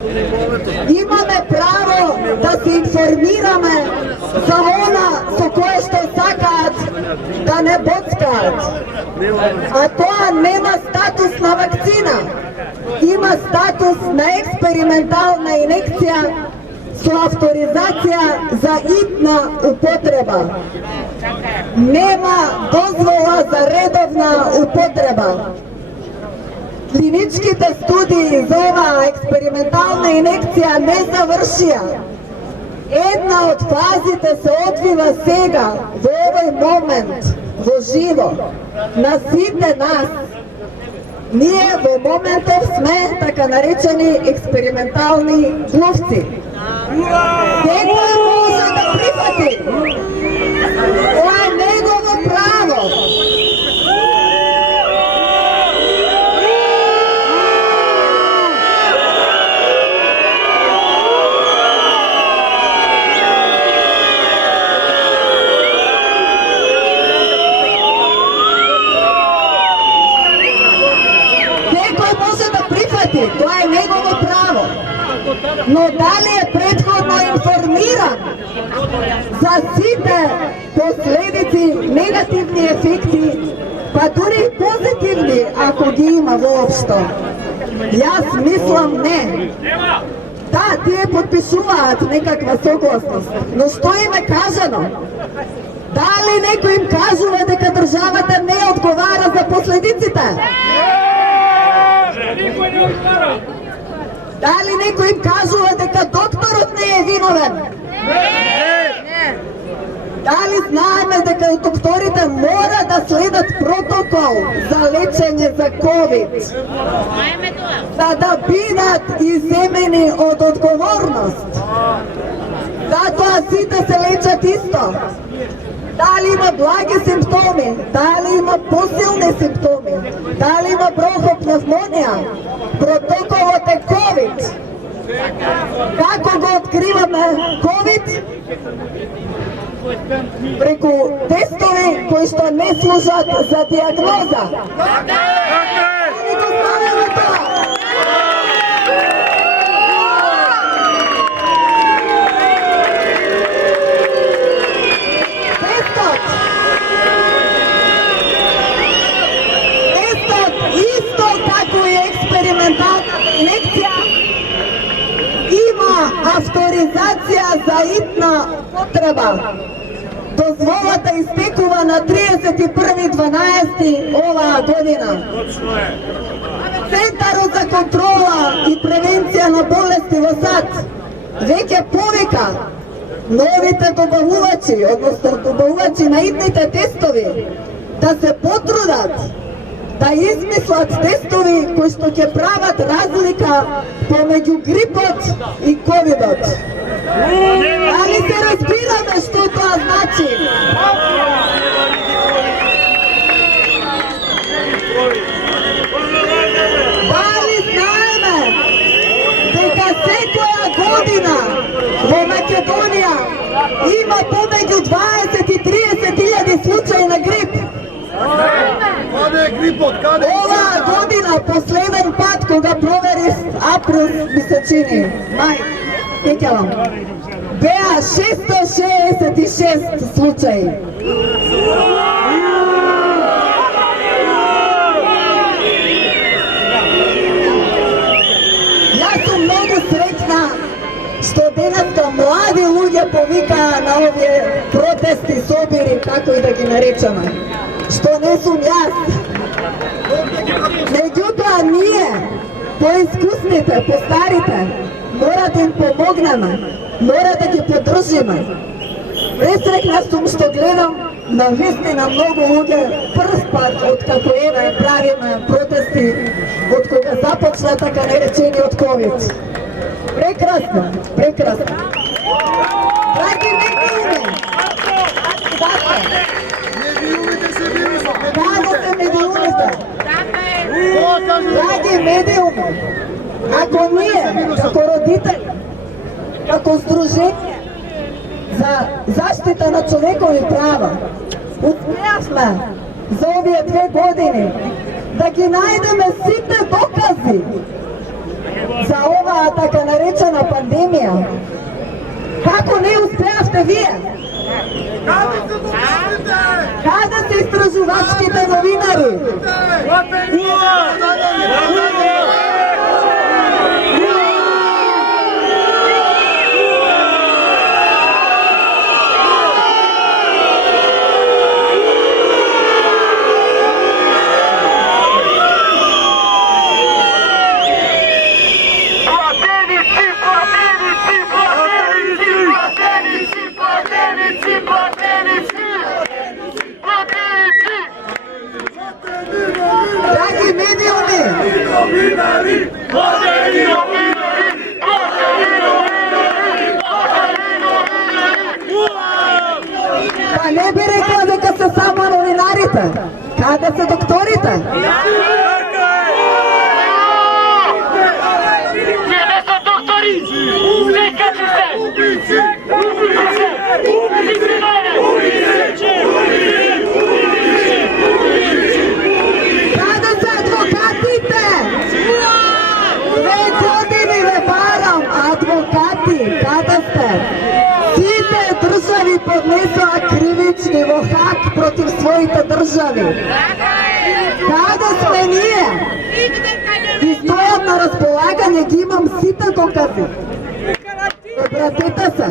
Имаме право да се информираме за она со кое што сакаат да не боцкаат. А тоа нема статус на вакцина, има статус на експериментална инекција со авторизација за итна употреба. Нема дозвола за редовна употреба. Клиничките студии за оваа експериментална инекција не завршија. Една од фазите се одвива сега, во овој момент, во живо, на сите нас. Ние во моментов сме така наречени експериментални глувци. Некој може да прифати. Тоа е негово право. Тоа е негово право. Но дали е претходно информиран за сите последици, негативни ефекти, па дури и позитивни, ако ги има воопшто? Јас мислам не. Да, тие подпишуваат некаква согласност, но што им е кажано? Дали некој им кажува дека државата не одговара за последиците? Дали некој им кажува дека докторот не е виновен? Не. Дали знаеме дека докторите мора да следат протокол за лечење за ковид? За да бидат иземени од одговорност? Затоа сите се лечат исто. Дали има благи симптоми, дали има посилни симптоми, дали има бронхопневмонија, протоколот е ковид. Како го откриваме ковид? Преку тестови кои што не служат за диагноза. Дали го знаеме тоа? Авторизација за итна употреба. Дозволата истекува на 31.12. оваа година. Центарот за контрола и превенција на болести во САД веќе повика новите добавувачи, односно добавувачи на итните тестови, да се потрудат да измислат тестови кои што ќе прават разлика помеѓу грипот и ковидот. Дали се разбираме што тоа значи? Дали знаеме дека секоја година во Македонија има помеѓу 20 и 30 илјади случаи на грип? Оваа година, последен пат, кога проверив април, ми се чини, мај, пекјавам, беа 666 случаи. Јас сум многу среќна што денеска млади луѓе повикаа на овие протести, собири, како и да ги наречеме. Што не сум јас. Меѓутоа ние, поискусните, постарите, мора да им помогнеме, мора да ги поддржиме. Пресрекна сум што гледам на вистина многу луѓе прв пат од како еве правиме протести од кога започна така наречениот ковид. Прекрасно, прекрасно. Драги медиуми, кажете медиумите. Драги медиуми, ако ние, како родители, како здружение за заштита на човекови права, успеавме за овие 2 години да ги најдеме сите докази za ova така наречена пандемija. Kako ne uspявате вие? Kada ste istraživačkите новинари? Драги медиуми! Па не би рекла дека се само новинарите. Каде се докторите? Ние не са доктори! Нека ти се! Убийци! Каде са адвокатите? 2 години ве барам, адвокати, каде сте? Сите држави поднесоа кривични во Хаг против своите држави. Каде сме ние? Ви стојам на располагање, ги имам сите докази. Обратете се.